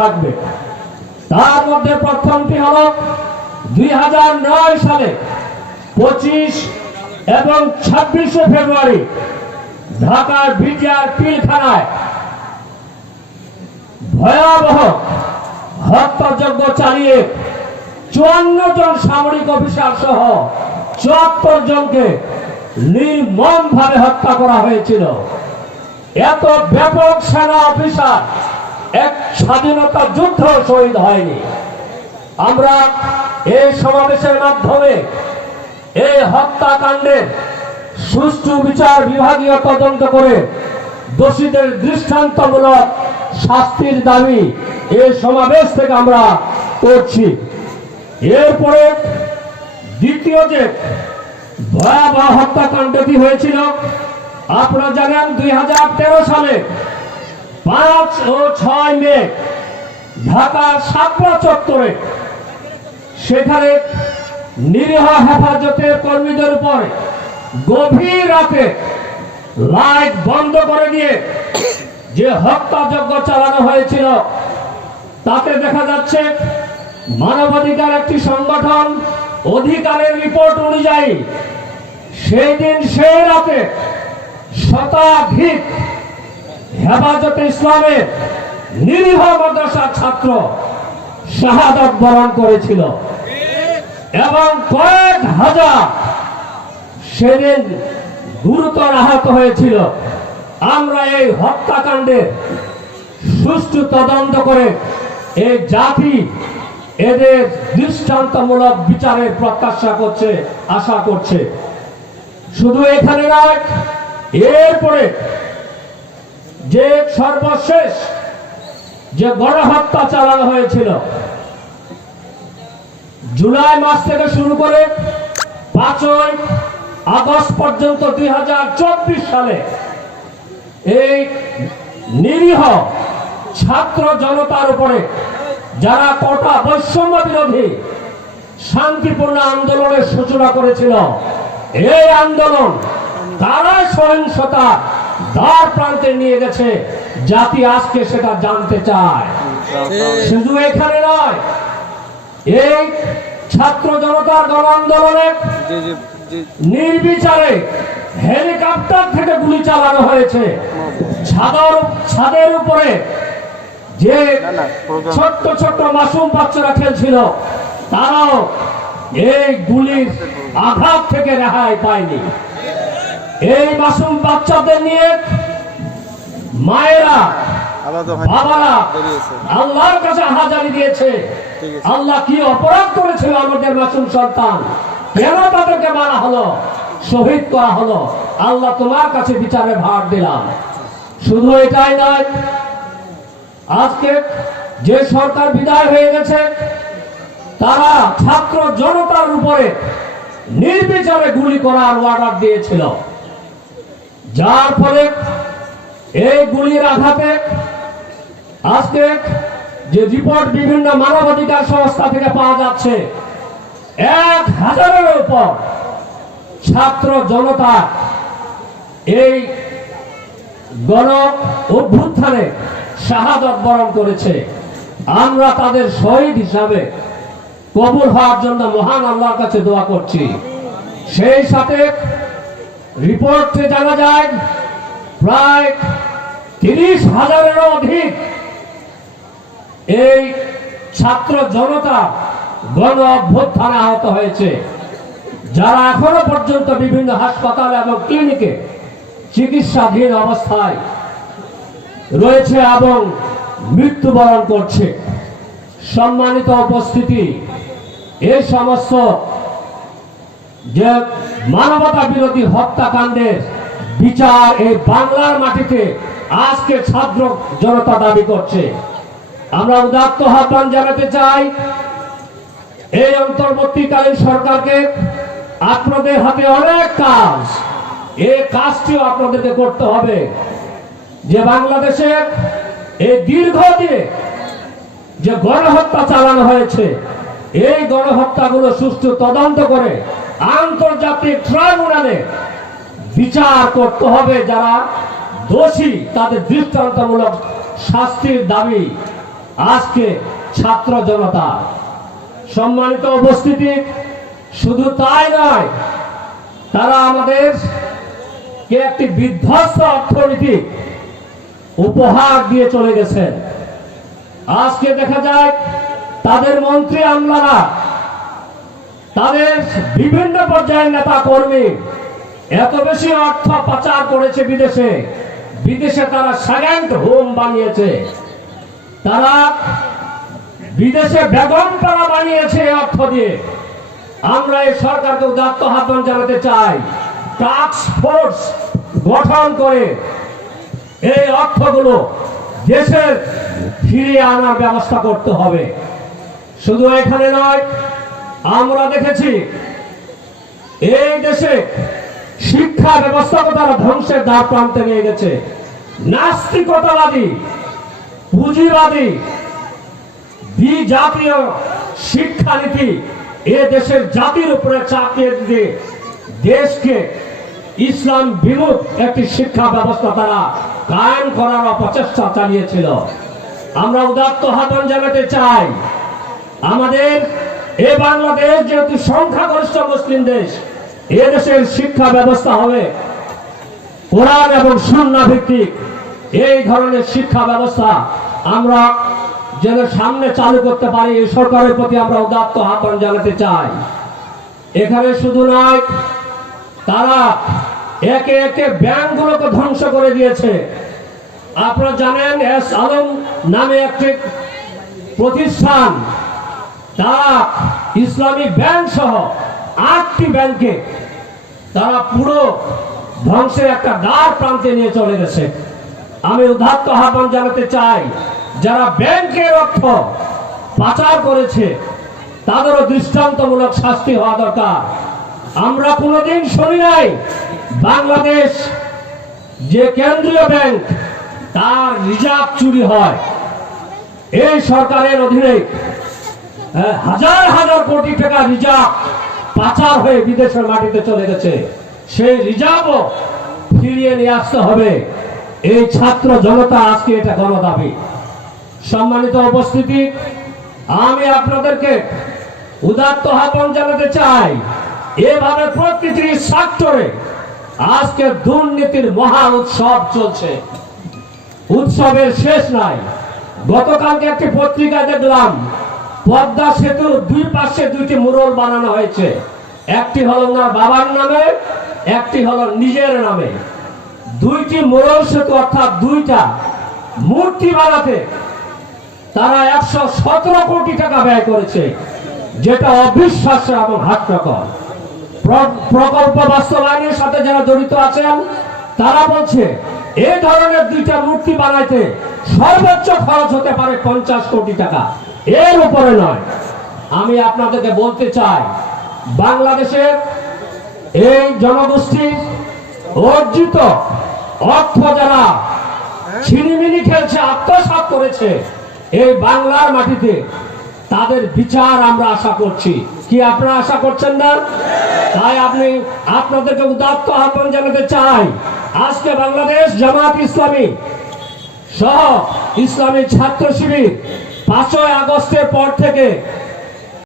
থাকবে। তার মধ্যে প্রথমটি হল? দুই হাজার নয় সালে পঁচিশ এবং ছাব্বিশে ফেব্রুয়ারি ঢাকার বিটিআর পিলখানায় ভয়াবহ হত্যাযজ্ঞ চালিয়ে চুয়ান্ন জন সামরিক অফিসার সহ চুয়াত্তর জনকে নির্মম ভাবে হত্যা করা হয়েছিল। এত ব্যাপক সেনা অফিসার স্বাধীনতা যুদ্ধ শহীদ হয়নি। আমরা এই সমাবেশের মাধ্যমে এই হত্যাকাণ্ডের সুষ্ঠু বিচার বিভাগীয় তদন্ত করে দোষীদের দৃষ্টান্তমূলক শাস্তির দাবি এই সমাবেশ থেকে আমরা করছি। এরপরে দ্বিতীয় যে ভয়াবহ হত্যাকাণ্ডটি হয়েছিল, আপনারা জানেন দুই হাজার তেরো সালে পাঁচ ও ছয় মে ঢাকার সাতরা চত্বরে। সেখানে নিরীহ হেফাজতের কর্মীদের উপর গভীর রাতে লাইট বন্ধ করে দিয়ে যে হত্যাযজ্ঞ চালানো হয়েছিল, তাতে দেখা যাচ্ছে মানবাধিকার একটি সংগঠন অধিকারের রিপোর্ট অনুযায়ী সেই দিন সেই রাতে শতাধিক হেফাজতে ইসলামের নিরীহ মাদ্রাসার ছাত্র শাহাদত বরণ করেছিল। এবং কয়েক হাজার সেদিন গুরুতর আহত হয়েছিল। আমরা এই হত্যাকাণ্ডের সুষ্ঠু তদন্ত করে এই জাতি এদের দৃষ্টান্তমূলক বিচারের প্রত্যাশা করছে, আশা করছে। শুধু এখানে নয়, এরপরে যে সর্বশেষ যে গণহত্যা চালানো হয়েছিল, জুলাই মাস থেকে শুরু করে পাঁচই আগস্ট পর্যন্ত দুই হাজার চব্বিশ সালে এই নিরীহ ছাত্র জনতার উপরে যারা কটা বৈষম্য বিরোধী শান্তিপূর্ণ আন্দোলনের সূচনা করেছিল, এই আন্দোলন তারা সহিংসতা দ্বার প্রান্তে নিয়ে গেছে। জাতি আজকে সেটা জানতে চায়। শুধু এখানে নয়, এই ছাত্র জনতার গণ আন্দোলনে নির্বিচারে হেলিকপ্টার থেকে গুলি চালানো হয়েছে। ছাদর, ছাদের উপরে যে ছোট্ট ছোট্ট মাসুম বাচ্চারা খেলছিল, তারাও এই গুলির আঘাত থেকে রেহাই পায়নি। এই মাসুম বাচ্চাদের নিয়ে মায়েরা বাবারা আল্লাহর কাছে হাজারি দিয়েছে। আল্লাহ কি অপরাধ করেছিল আমাদের মাসুম সন্তান? কেন তাদেরকে মারা হলো? শহীদ করা হলো। আল্লাহ তোমার কাছে বিচারে ভার দিলাম। শুধু এটাই নয় আজকে যে সরকার বিদায় হয়ে গেছে তারা ছাত্র জনতার উপরে নির্বিচারে গুলি করার অর্ডার দিয়েছিল। যার ফলে এই গুলির আঘাতে আজকে যে রিপোর্ট বিভিন্ন মানবাধিকার সংস্থা থেকে পাওয়া যাচ্ছে, এক হাজারের উপর ছাত্র জনতা এই গণ অভ্যুত্থানে শাহাদত বরণ করেছে। আমরা তাদের শহীদ হিসাবে কবুল হওয়ার জন্য মহান আল্লাহর কাছে দোয়া করছি। সেই সাথে রিপোর্টে জানা যায়, প্রায় তিরিশ হাজারেরও অধিক এই ছাত্র জনতা গণ অভ্যুত্থানে আহত হয়েছে। যারা এখনও পর্যন্ত বিভিন্ন হাসপাতাল এবং ক্লিনিকে চিকিৎসাধীন অবস্থায় রয়েছে এবং মৃত্যুবরণ করছে। সম্মানিত উপস্থিতি এই সমস্ত যে মানবতা বিরোধী হত্যাকাণ্ডের বিচার এই বাংলার মাটিতে আজকে ছাত্র জনতা দাবি করছে। আমরা উদাত্ত আহ্বান জানাতে চাই, এই অন্তর্বর্তীকালীন সরকারকে আপনাদের হাতে অনেক কাজ, এই কাজটিও আপনাদেরকে করতে হবে। যে বাংলাদেশে এই দীর্ঘদিনে যে গণহত্যা চালানো হয়েছে, এই গণহত্যাগুলো সুষ্ঠু তদন্ত করে আন্তর্জাতিক ট্রাইব্যুনালে বিচার করতে হবে যারা দোষী, তাদের দৃষ্টান্তমূলক শাস্তির দাবি আজকে ছাত্র জনতা। সম্মানিত উপস্থিতি, শুধু তাই নয়, তারা আমাদের কে একটি বিধ্বস্ত অর্থনীতি উপহার দিয়ে চলে গেছেন। আজকে দেখা যায়, তাদের মন্ত্রী আমলারা তাদের বিভিন্ন পর্যায়ের নেতা কর্মী এত বেশি অর্থ পাচার করেছে বিদেশে। বিদেশে তারা সেকেন্ড হোম বানিয়েছে। তারা বিদেশে বেগম পাড়া বানিয়েছে অর্থ দিয়ে। আমরা এই সরকারকে উদাত্ত আহ্বান জানাতে চাই টাস্ক ফোর্স গঠন করে এই অর্থগুলো দেশের ফিরিয়ে আনার ব্যবস্থা করতে হবে। শুধু এখানে নয় আমরা দেখেছি এই দেশে শিক্ষা ব্যবস্থাকে তারা ধ্বংসের দ্বার প্রান্তে নিয়ে গেছে? নাস্তিকতাবাদী, পুঁজিবাদী দ্বিজাতীয় শিক্ষানীতি এ দেশের জাতির উপরে চাপিয়ে দিয়ে দেশকে ইসলাম বিমুখ একটি শিক্ষা ব্যবস্থা তারা কায়েম করার অপচেষ্টা চালিয়েছিল। আমরা উদাত্ত আহ্বান জানাতে চাই, আমাদের এ বাংলাদেশ যেহেতু সংখ্যাগরিষ্ঠ মুসলিম দেশ, এ শিক্ষা ব্যবস্থা হবে। কোরআন এবং সুন্না ভিত্তিক এই ধরনের শিক্ষা ব্যবস্থা আমরা যেন সামনে চালু করতে পারি, এই সরকারের প্রতি আমরা উদাত্ত আহ্বান জানাতে চাই। এখানে শুধু নয়, তারা একে একে ব্যাংকগুলোকে ধ্বংস করে দিয়েছে। আপনারা জানেন, এস আলম নামে একটি প্রতিষ্ঠান তারা ইসলামী ব্যাংক সহ আটটি ব্যাংকে তারা পুরো ধ্বংসের একটা দ্বার প্রান্তে নিয়ে চলে গেছে। আমি উদাত্ত আহ্বান জানাতে চাই, যারা ব্যাংকের অর্থ পাচার করেছে, তাদেরও দৃষ্টান্তমূলক শাস্তি হওয়া দরকার। আমরা কোনোদিন শুনি নাই, বাংলাদেশ যে কেন্দ্রীয় ব্যাংক, তার রিজার্ভ চুরি হয়। এই সরকারের অধীনে হাজার হাজার কোটি টাকা রিজার্ভ পাচার হয়ে বিদেশের মাটিতে চলে গেছে। সেই রিজার্ভও ফিরিয়ে নিয়ে আসতে হবে। এই ছাত্র জনতা আজকে এটা গণদাবি। সম্মানিত উপস্থিতি, আমি আপনাদেরকে উদাত্ত আহ্বান জানাতে চাই, এভাবে প্রকৃতির স্বাক্ষরে আজকে দুর্নীতির মহা উৎসব চলছে। উৎসবের শেষ নাই। গতকালকে একটি পত্রিকা দেখলাম পদ্মা সেতুর দুই পাশে দুইটি মুরল বানানো হয়েছে। একটি হলো না বাবার নামে, একটি হলো নিজের নামে। দুইটি মোড়ল সেতু অর্থাৎ দুইটা মূর্তি বানাতে তারা একশো সতেরো কোটি টাকা ব্যয় করেছে, যেটা অবিশ্বাস্য এবং হাস্যকর। প্র- প্রকল্প বাস্তবায়নের সাথে যারা জড়িত আছেন, তারা বলছে এই ধরনের দুইটা মূর্তি বানাইতে সর্বোচ্চ খরচ হতে পারে পঞ্চাশ কোটি টাকা। এর উপরে নয়। আমি আপনাদেরকে বলতে চাই, বাংলাদেশের এই জনগোষ্ঠীর অর্জিত অর্থ যারা ছিনিমিনি খেলছে, আত্মসাৎ করেছে এই বাংলার মাটিতে, তাদের বিচার আমরা আশা করছি। কি আপনারা আশা করছেন না? তাই আপনি আপনাদেরকে উদাত্ত আহ্বান জানাতে চাই, আজকে বাংলাদেশ জামাত ইসলামী সহ ইসলামী ছাত্র শিবির পাঁচই আগস্টের পর থেকে